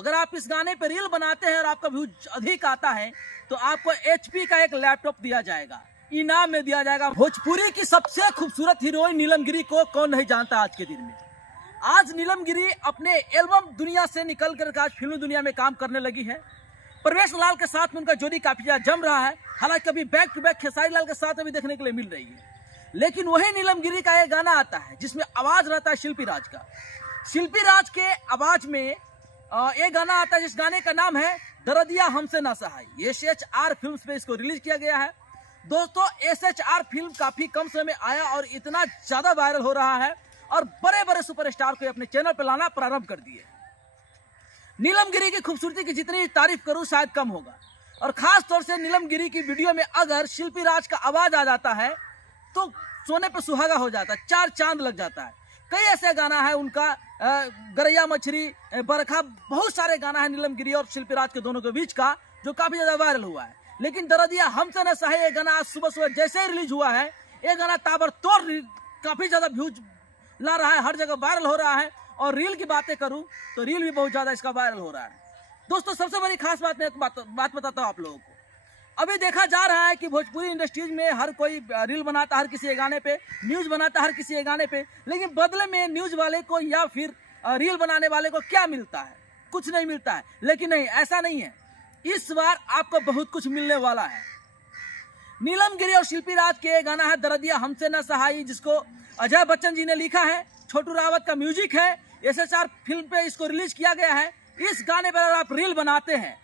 अगर आप इस गाने पे रील बनाते हैं और आपका व्यूज अधिक आता है तो आपको HP का एक लैपटॉप दिया जाएगा, इनाम में दिया जाएगा। भोजपुरी की सबसे खूबसूरत हीरोइन नीलम गिरी को कौन नहीं जानता आज के दिन में। आज नीलम गिरी अपने एल्बम दुनिया से निकल कर आज फिल्म दुनिया में काम करने लगी है। प्रवेश लाल के साथ में उनका जोड़ी काफी ज्यादा जम रहा है, हालांकि कभी back to back Khesari Lal के साथ भी देखने के लिए मिल रही है। लेकिन वही नीलम गिरी का एक गाना आता है जिसमें आवाज रहता है शिल्पी राज का। शिल्पी राज के आवाज में एक गाना आता है जिस गाने का नाम है दरदिया हमसे ना सहाय। SHR फिल्म्स पे इसको रिलीज किया गया है। दोस्तों SHR फिल्म काफी कम समय में आया और इतना ज्यादा वायरल हो रहा है और बड़े बड़े सुपरस्टार को अपने चैनल पर लाना प्रारंभ कर दिए। नीलम गिरी की खूबसूरती की जितनी तारीफ करूं शायद कम होगा, और खास तौर से नीलम गिरी की वीडियो में अगर शिल्पी राज का आवाज आ जाता है तो सोने पे सुहागा हो जाता है, 4 चांद लग जाता है। कई ऐसे गाना है उनका, गरैया मछली, बरखा, बहुत सारे गाना है नीलम गिरी और शिल्पी राज के दोनों के बीच का जो काफी ज्यादा वायरल हुआ है। लेकिन दरदिया हमसे न सहे ये गाना आज सुबह जैसे ही रिलीज हुआ है, ये गाना ताबड़तोड़ काफी ज्यादा व्यूज ला रहा है, हर जगह वायरल हो रहा है। और रील की बातें करूं तो रील भी बहुत ज्यादा इसका वायरल हो रहा है। दोस्तों सबसे बड़ी खास बात मैं एक बात बताता हूं आप लोगों को। अभी देखा जा रहा है कि भोजपुरी इंडस्ट्रीज में हर कोई रील बनाता हर किसी गाने पे, न्यूज बनाता हर किसी गाने पे, लेकिन बदले में न्यूज वाले को या फिर रील बनाने वाले को क्या मिलता है? कुछ नहीं मिलता है। लेकिन नहीं, ऐसा नहीं है, इस बार आपको बहुत कुछ मिलने वाला है। नीलम गिरी और शिल्पी राज के गाना है दरदिया हमसे न सहाई, जिसको अजय बच्चन जी ने लिखा है, छोटू रावत का म्यूजिक है, SHR फिल्म पे इसको रिलीज किया गया है। इस गाने पर अगर आप रील बनाते हैं,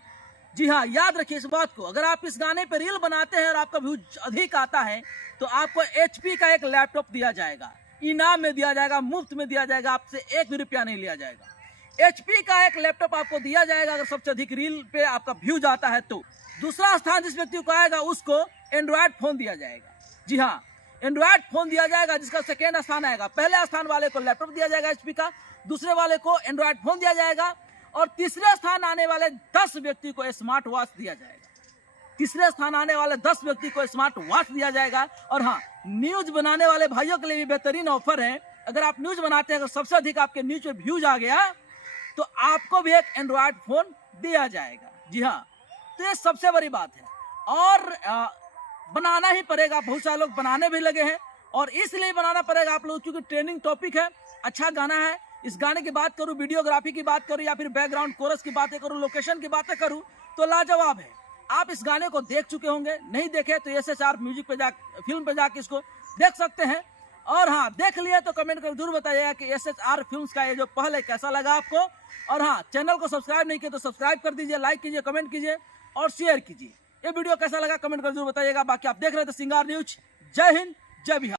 जी हाँ याद रखिए इस बात को, अगर आप इस गाने पे रील बनाते हैं और आपका व्यूज अधिक आता है तो आपको HP का एक लैपटॉप दिया जाएगा, इनाम में दिया जाएगा, मुफ्त में दिया जाएगा, आपसे 1 भी रुपया नहीं लिया जाएगा। HP का एक लैपटॉप आपको दिया जाएगा अगर सबसे अधिक रील पे आपका व्यूज आता है तो। दूसरा स्थान जिस व्यक्ति को आएगा उसको एंड्रॉयड फोन दिया जाएगा। जी हाँ, एंड्रॉयड फोन दिया जाएगा जिसका सेकेंड स्थान आएगा। पहले स्थान वाले को लैपटॉप दिया जाएगा HP का, दूसरे वाले को एंड्रॉयड फोन दिया जाएगा और तीसरे स्थान आने वाले 10 व्यक्ति को स्मार्ट वॉच दिया जाएगा। तीसरे स्थान आने वाले 10 व्यक्ति को स्मार्ट वॉच दिया जाएगा। और हाँ, न्यूज बनाने वाले भाइयों के लिए भी बेहतरीन ऑफर है। अगर आप न्यूज बनाते हैं, अगर सबसे अधिक आपके न्यूज पे व्यूज आ गया तो आपको भी एक एंड्रॉयड फोन दिया जाएगा। जी हाँ, तो ये सबसे बड़ी बात है और बनाना ही पड़ेगा। बहुत सारे लोग बनाने भी लगे हैं और इसलिए बनाना पड़ेगा आप लोग क्योंकि ट्रेंडिंग टॉपिक है, अच्छा गाना है। इस गाने की बात करूं, वीडियोग्राफी की बात करूं या फिर बैकग्राउंड कोरस की बातें करूं, लोकेशन की बातें करूं तो लाजवाब है। आप इस गाने को देख चुके होंगे, नहीं देखे तो SHR म्यूजिक पे फिल्म पे जाके इसको देख सकते हैं। और हाँ, देख लिया तो कमेंट कर जरूर बताइएगा कि SHR फिल्म्स का ये जो पहल है कैसा लगा आपको। और हाँ, चैनल को सब्सक्राइब नहीं किया तो सब्सक्राइब कर दीजिए, लाइक कीजिए, कमेंट कीजिए और शेयर कीजिए। ये वीडियो कैसा लगा कमेंट कर जरूर बताइएगा। बाकी आप देख रहे थे सिंगार न्यूज। जय हिंद, जय बिहार।